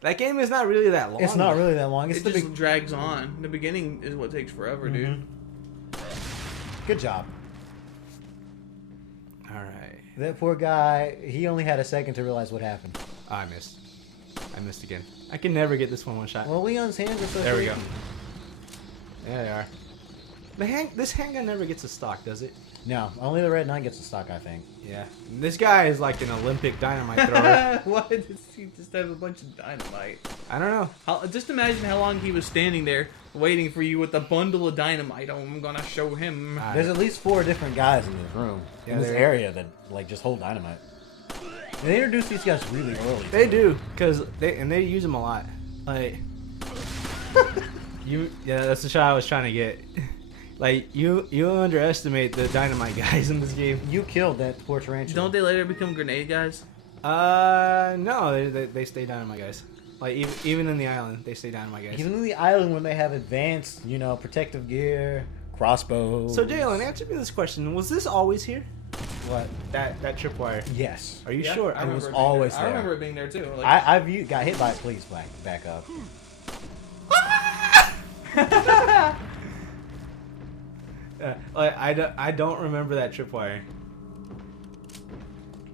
That game is not really that long. It's not really that long. It just drags on. The beginning is what takes forever, dude. Good job. All right. That poor guy, he only had a second to realize what happened. Oh, I missed. I missed again. I can never get this one shot. Well, Leon's hands are so There we shaky. go. There they are. This handgun never gets a stock, does it? No, only the Red 9 gets a stock, I think. Yeah. This guy is like an Olympic dynamite thrower. Why does he just have a bunch of dynamite? I don't know. Just imagine how long he was standing there waiting for you with a bundle of dynamite. Oh, I'm gonna show him. There's at least 4 different guys in this room, in this area that like just hold dynamite. And they introduce these guys really early. They do, cause they use them a lot. Like, yeah, that's the shot I was trying to get. Like you underestimate the dynamite guys in this game. You killed that poor tarantula. Don't they later become grenade guys? No, they stay dynamite guys. Like even in the island, they stay dynamite guys. Even in the island when they have advanced, protective gear, crossbows. So Jalen, answer me this question: was this always here? What? That tripwire? Yes. Are you Yeah, sure? I remember was it being always there. I there. remember it being there too. Like, I've got hit by it. Please back up. Like I don't remember that tripwire.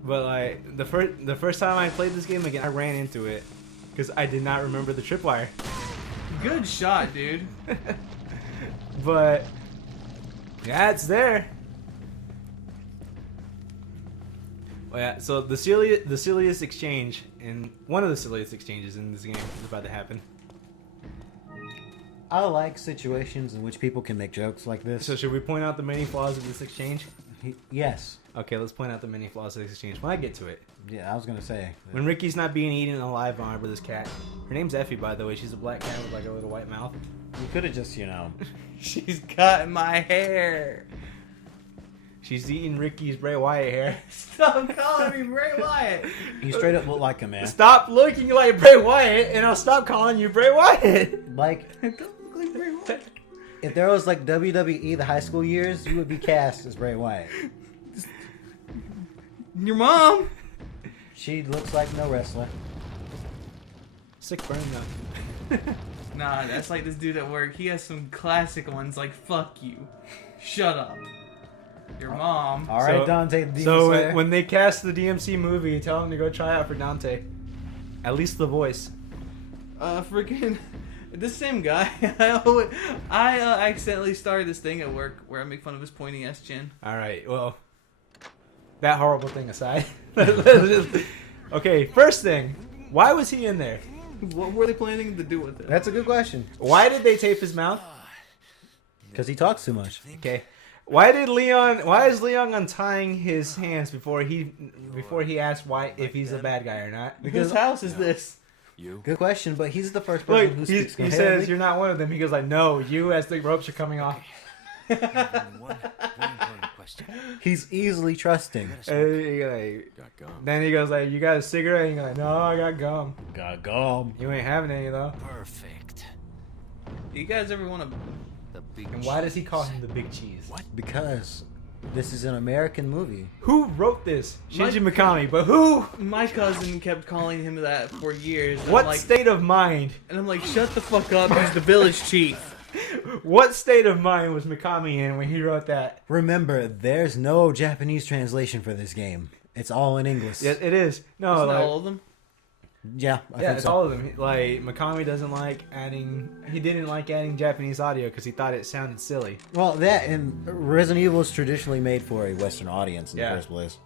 But like the first time I played this game again, I ran into it because I did not remember the tripwire. good shot, dude. But yeah, it's there. Well, yeah, so the silliest exchange, and one of the silliest exchanges in this game is about to happen. I like situations in which people can make jokes like this. So should we point out the many flaws of this exchange? Yes. Okay, let's point out the many flaws of this exchange when I get to it. Yeah, I was gonna say. When Ricky's not being eaten alive by this cat. Her name's Effie, by the way. She's a black cat with like a little white mouth. You could have just, She's cutting my hair. She's eating Ricky's Bray Wyatt hair. Stop calling me Bray Wyatt. You straight up look like him, man. Stop looking like Bray Wyatt, and I'll stop calling you Bray Wyatt. Like, Don't look like Bray Wyatt. if there was like WWE the high school years, you would be cast as Bray Wyatt. Your mom. She looks like no wrestler. Sick burn though. Nah, that's like this dude at work. He has some classic ones like "fuck you," "shut up," your mom. All right, So- Dante. the So Slayer. when they cast the DMC movie, tell them to go try out for Dante. At least the voice. Freaking this same guy. I accidentally started this thing at work where I make fun of his pointy ass chin. All right. Well, that horrible thing aside. Okay. First thing, why was he in there? What were they planning to do with it? That's a good question. Why did they tape his mouth? Because he talks too much. Okay. Why is Leon untying his hands before he asked why if he's a bad guy or not? Whose house is this? Good question, but he's the first person Look, who he speaks coherently. says you're not one of them. He goes like, no, you as the ropes are coming off. One important question. He's easily trusting. And then he goes like, you got a cigarette? And you're like, no, I got gum. Got gum. You ain't having any though. Perfect. You guys ever want to? The big And why does he call him the big cheese? What? Because this is an American movie. Who wrote this? Shinji Mike- Mikami. But who? My cousin kept calling him that for years. And What I'm like, state of mind? And I'm like, shut the fuck up. He's the village chief. What state of mind was Mikami in when he wrote that? Remember, there's no Japanese translation for this game. It's all in English. Yeah, it is. No, Isn't that like, all of them? Yeah, I yeah, think it's so. all of them. Like Mikami doesn't like adding. He didn't like adding Japanese audio because he thought it sounded silly. Well, that and Resident Evil is traditionally made for a Western audience in Yeah. the first place.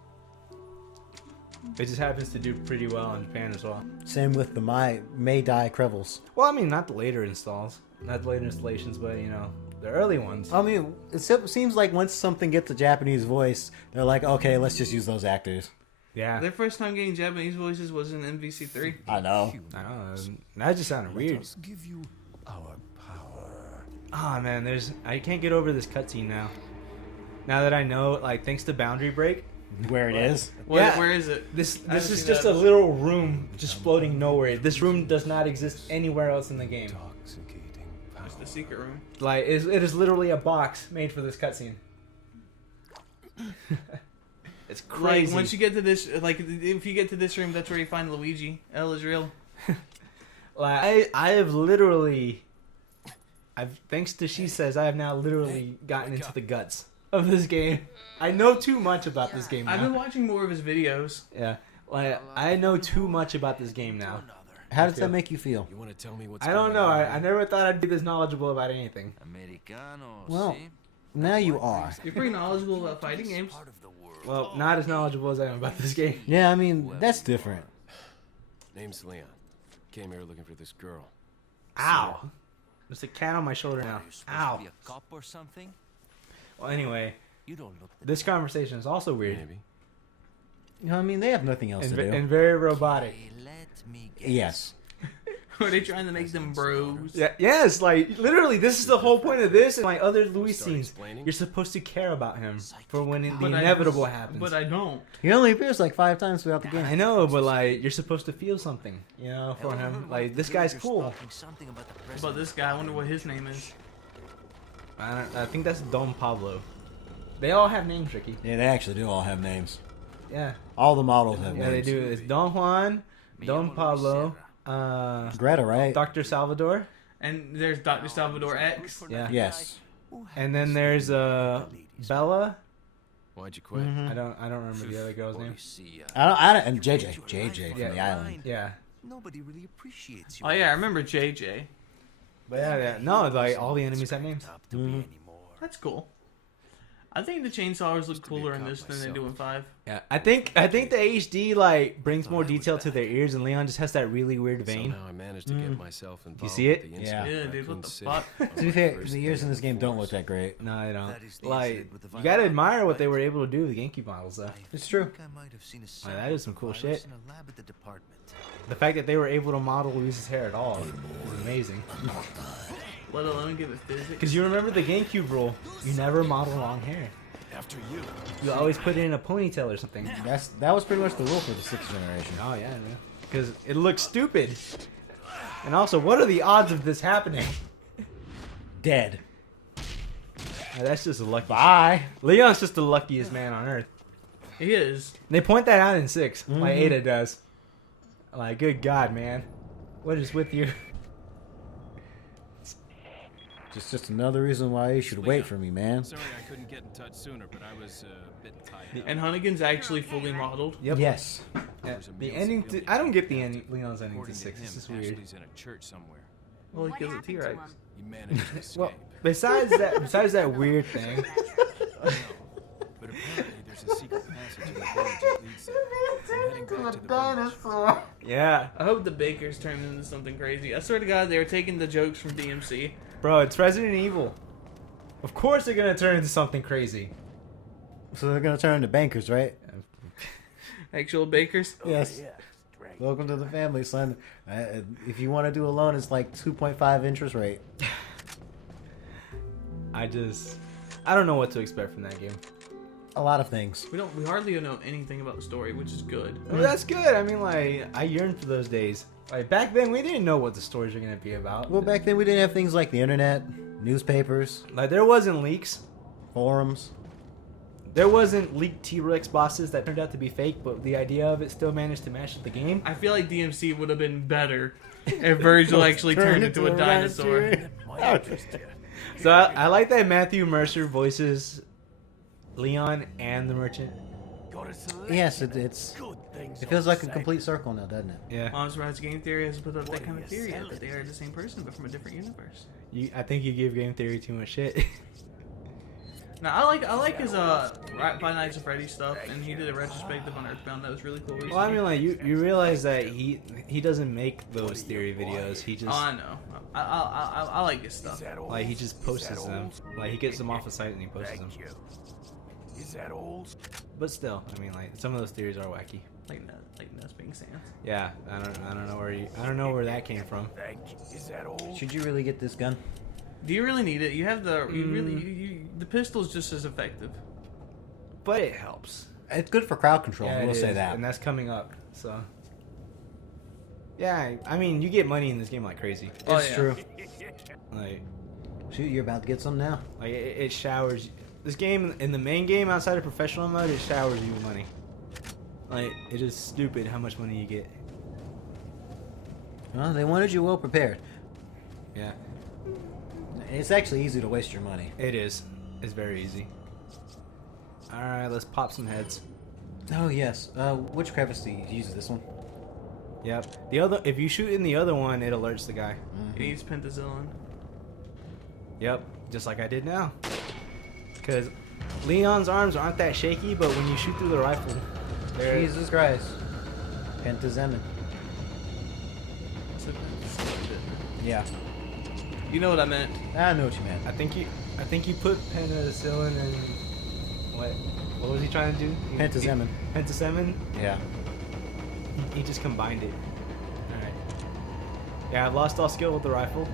It just happens to do pretty well in Japan as well. Same with the May Die Krevels. Well, I mean, not the later installations, but the early ones. I mean, it seems like once something gets a Japanese voice, they're like, okay, let's just use those actors. Yeah, Their first time getting Japanese voices was in MVC3. I know. I don't know. That just sounded weird. give you our power. Oh man, I can't get over this cutscene now. Now that I know, like, thanks to Boundary Break, Where it is. Where is it? this I haven't is seen just that a little room just floating nowhere. This room does not exist anywhere else in the game. Intoxicating It's the secret room. Like, it is literally a box made for this cutscene. It's crazy. Like, once you get to this, like, if you get to this room, that's where you find Luigi. L is real. Like I have literally, thanks to She Says, I have now literally gotten into the guts of this game. I know too much about this game now. I've been watching more of his videos. Yeah, like I know too much about this game now. How does that make you feel? You want to tell me what's I don't going know. on? I never thought I'd be this knowledgeable about anything. Americano, Well, see? now you are. You're pretty knowledgeable about fighting games. Part of the world. Well, not as knowledgeable as I am about this game. Yeah, I mean, that's different. Name's Leon. Came here looking for this girl. Ow! There's a cat on my shoulder now. Are you supposed Ow! to be a cop or something? Well, anyway, You don't look the this conversation is also weird Maybe. You know, I mean, they have nothing else and, to do. and very robotic. Hey, let me guess. Yes. Are they trying to make them bros? Yeah, yes, like literally, this is the whole point of this and like other Louis Start scenes. explaining? You're supposed to care about him for when the But I- inevitable happens. But I don't. He only appears like 5 times throughout the game. I know, but like you're supposed to feel something, you know, for Hell, I him. heard one Like of this the guy's villagers cool. talking something about the About president. this guy, I wonder what his name is. I think that's Don Pablo. They all have names, Ricky. Yeah, they actually do all have names. Yeah, All the models have yeah, they names. do. It's Don Juan, Don Pablo, Greta, right? Dr. Salvador. And there's Dr. Salvador X. Yeah. Yes. And then there's Bella. Why'd you quit? I don't remember the other girl's name. You see, I don't, and JJ from Yeah. the island. Yeah. nobody really appreciates you. Oh yeah, I remember JJ. But yeah, no, like all the enemies have names. Up to me anymore. That's cool. I think the chainsawers look cooler in this than they do in 5. Yeah, I think the HD like brings more detail to their ears, and Leon just has that really weird vein. Somehow I managed to get myself involved. see it? with the Yeah. incident Yeah, in dude, what Raccoon the City fuck? on To be my fair, first the ears day in this on game the don't look force. that great. No, I don't. That is the Like incident with the you gotta violent admire what they were fight. able to do with the GameCube models, though. It's true. I think I might have seen a Like, that is some cool sample of shit. virus in a lab at the department. The fact that they were able to model Luis's hair at all is amazing. Let alone give it physics. Because you remember the GameCube rule: you never model long hair. After you. You always put it in a ponytail or something. That was pretty much the rule for the 6th generation. Oh yeah, because it looks stupid. And also, what are the odds of this happening? Dead. That's just a lucky. Bye. Leon's just the luckiest man on earth. He is. They point that out in 6, like Ada does. Like, good God, man, what is with you? Just another reason why you should wait for me, man. Sorry I couldn't get in touch sooner, but I was a bit tied up. And Hunnigan's actually fully modeled. Yep. Yes. Yeah, There's a the meal ending. civilian I don't get the ending. Leon's ending to According to 6. him, This is weird. Ashley's in a church somewhere. Well, he What kills a happened to T-Rex. him? He managed to escape. Well, besides that weird thing. But apparently there's a secret passage in the village that leads there. I'm heading back to the village. Yeah, I hope the Bakers turned into something crazy. I swear to God, they were taking the jokes from DMC. bro, it's Resident Evil. Of course they're gonna turn into something crazy. So they're gonna turn into bankers, right? Actual Bakers. Yes. Welcome to the family, son. If you want to do a loan, it's like 2.5 interest rate. I don't know what to expect from that game. A lot of things. We hardly know anything about the story, which is good. Well, that's good. I mean, like, I yearn for those days. Like, back then, we didn't know what the stories were gonna be about. Well, back then we didn't have things like the internet, newspapers, Like, there wasn't leaks. forums. There wasn't leaked T-Rex bosses that turned out to be fake, but the idea of it still managed to match with the game. I feel like DMC would have been better if Virgil actually turned into a dinosaur. So I like that Matthew Mercer voices Leon and the Merchant. Yes, it feels like a complete circle now, doesn't it? Yeah, Honest Rights Game Theory has put up that kind of theory that they are the same person but from a different universe. I think you give game theory too much shit. Now I like his Five Nights at Freddy's stuff, and he did a retrospective on Earthbound that was really cool. Recently. Well, I mean, like you realize that he doesn't make those theory videos. He Oh, just I know. I like his stuff. like he just posts them. Like he gets them off the site and he posts them. Is that old? But still, I mean, like some of those theories are wacky. Like Ness being Sans. Yeah, I don't know where that came from. Thank you. Is that old? Should you really get this gun? Do you really need it? You have the the pistol's just as effective. But it helps. It's good for crowd control. Yeah, we'll it say is, that. and that's coming up. So, yeah, I mean, you get money in this game like crazy. Oh, It's yeah. true. Like Shoot, you're about to get some now. it showers. This game in the main game outside of professional mode, it showers you with money. Like it is stupid how much money you get. Well, they wanted you well prepared. Yeah, It's actually easy to waste your money. it is. It's very easy. All right, let's pop some heads. Oh yes. Which crevice do you use? This one? Yep. The other, if you shoot in the other one, it alerts the guy. He needs pentazillin. Yep, just like I did now. Because Leon's arms aren't that shaky, but when you shoot through the rifle, they're... Jesus Christ. Pentazemin. Yeah. You know what I meant. I know what you meant. I think you put penicillin and what was he trying to do? Pentazemin. Pentazemin. Yeah. He just combined it. All right. Yeah, I've lost all skill with the rifle.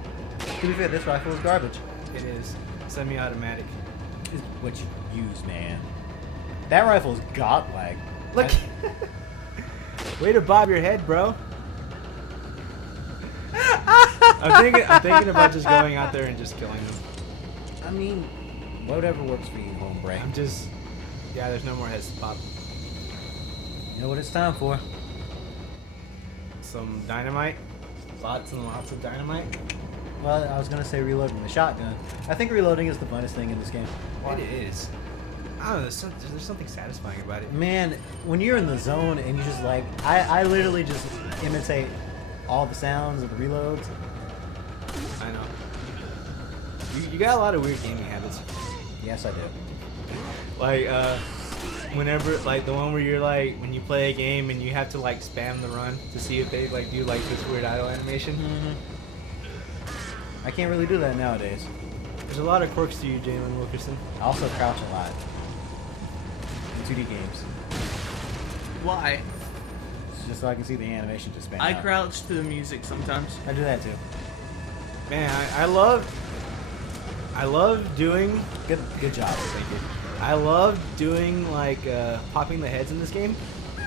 To be fair, this rifle is garbage. It is semi-automatic. It's what you use, man. That rifle is godlike. Look. Way to bob your head, bro. I'm thinking about just going out there and just killing them. I mean, whatever works for you, hombre. Yeah, there's no more heads to pop. You know what it's time for? Some dynamite. Lots and lots of dynamite. Well, I was gonna say reloading the shotgun. I think reloading is the funnest thing in this game. It is. I don't know, there's something satisfying about it. Man, when you're in the zone and you just like, I literally just imitate all the sounds of the reloads. I know. You got a lot of weird gaming habits. Yes, I do. Like, whenever, like, the one where you're like, when you play a game and you have to, like, spam the run to see if they, like, do, like, this weird idle animation. I can't really do that nowadays. There's a lot of quirks to you, Jalen Wilkerson. I also crouch a lot in 2D games. Why? It's just so I can see the animation just span I out. crouch to the music sometimes. I do that too. Man, I love doing... Good job. Thank you. I love doing, like, popping the heads in this game.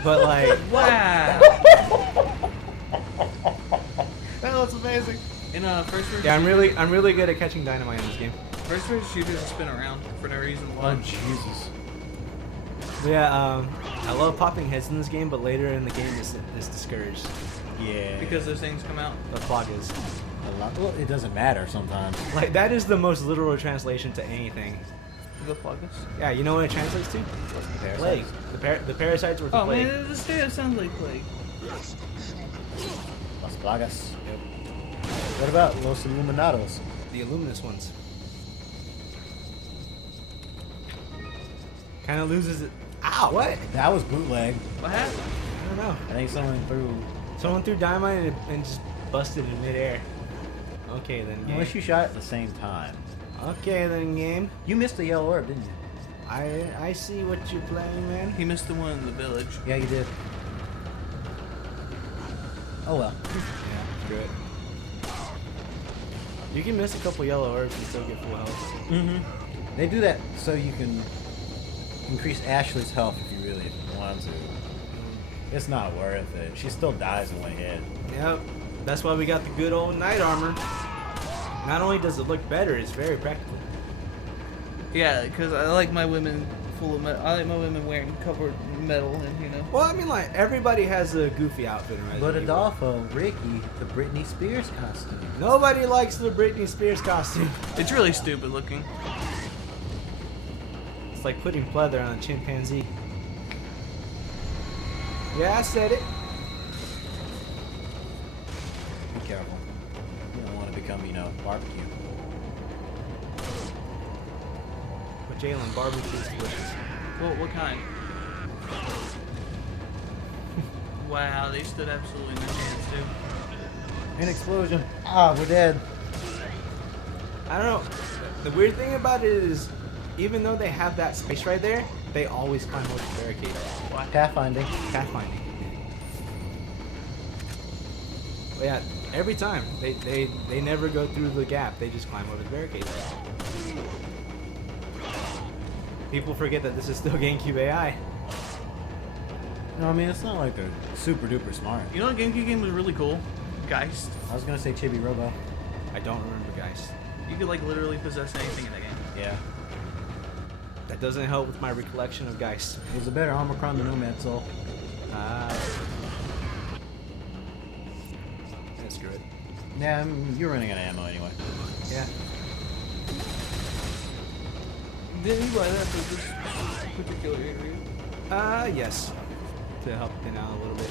But, like... Wow. That looks amazing. In first person. Yeah, I'm really good at catching dynamite in this game. First person shooters spin around for no reason why. Oh Jesus. But yeah, I love popping heads in this game, but later in the game it's discouraged. Yeah. Because those things come out. The plug is. a lot. Well, it doesn't matter sometimes. Like, that is the most literal translation to anything. The plagas. Yeah, you know what it translates to? Plague. The parasites were the Oh plague. man, this straight up sounds like plague. Las plagas. Yep. What about Los Illuminados? The Illuminous ones. Kind of loses it. Ow! What? That was bootleg. What happened? I don't know. I think Someone threw dynamite and just busted in midair. Okay then, game. unless you shot at the same time. Okay then, game. You missed the yellow orb, didn't you? I see what you're playing, man. He missed the one in the village. Yeah, you did. Oh well. Yeah, screw it. You can miss a couple yellow orbs and still get full health. Mm-hmm. They do that so you can increase Ashley's health if you really want to. It's not worth it. She still dies in one hit. Yep. That's why we got the good old knight armor. Not only does it look better, it's very practical. Yeah, because I like my women full of metal. I like my women wearing covered metal and, you know. Well, I mean, like, everybody has a goofy outfit in Resident But Evil. Adolfo, Ricky, the Britney Spears costume. Nobody likes the Britney Spears costume. It's really stupid looking. It's like putting pleather on a chimpanzee. Yeah, I said it. Be careful. You don't want to become, barbecue. But Jalen, barbecue is delicious. What kind? Wow, they stood absolutely no chance, dude. An explosion. Ah, we're dead. I don't know. The weird thing about it is, even though they have that space right there, they always climb over the barricade. Pathfinding. Pathfinding. But yeah, every time. They never go through the gap. They just climb over the barricade. People forget that this is still GameCube AI. No, I mean, it's not like they're super duper smart. You know what GameCube game was really cool? Geist. I was gonna say Chibi Robo. I don't remember, guys. You could like literally possess anything in that game. Yeah. That doesn't help with my recollection of Geist. It was a better Omicron than Nomad Soul. Ah. screw it. Yeah, you're running out of ammo anyway. Yeah. Didn't you buy that for this particular area? Yes. To help thin out a little bit.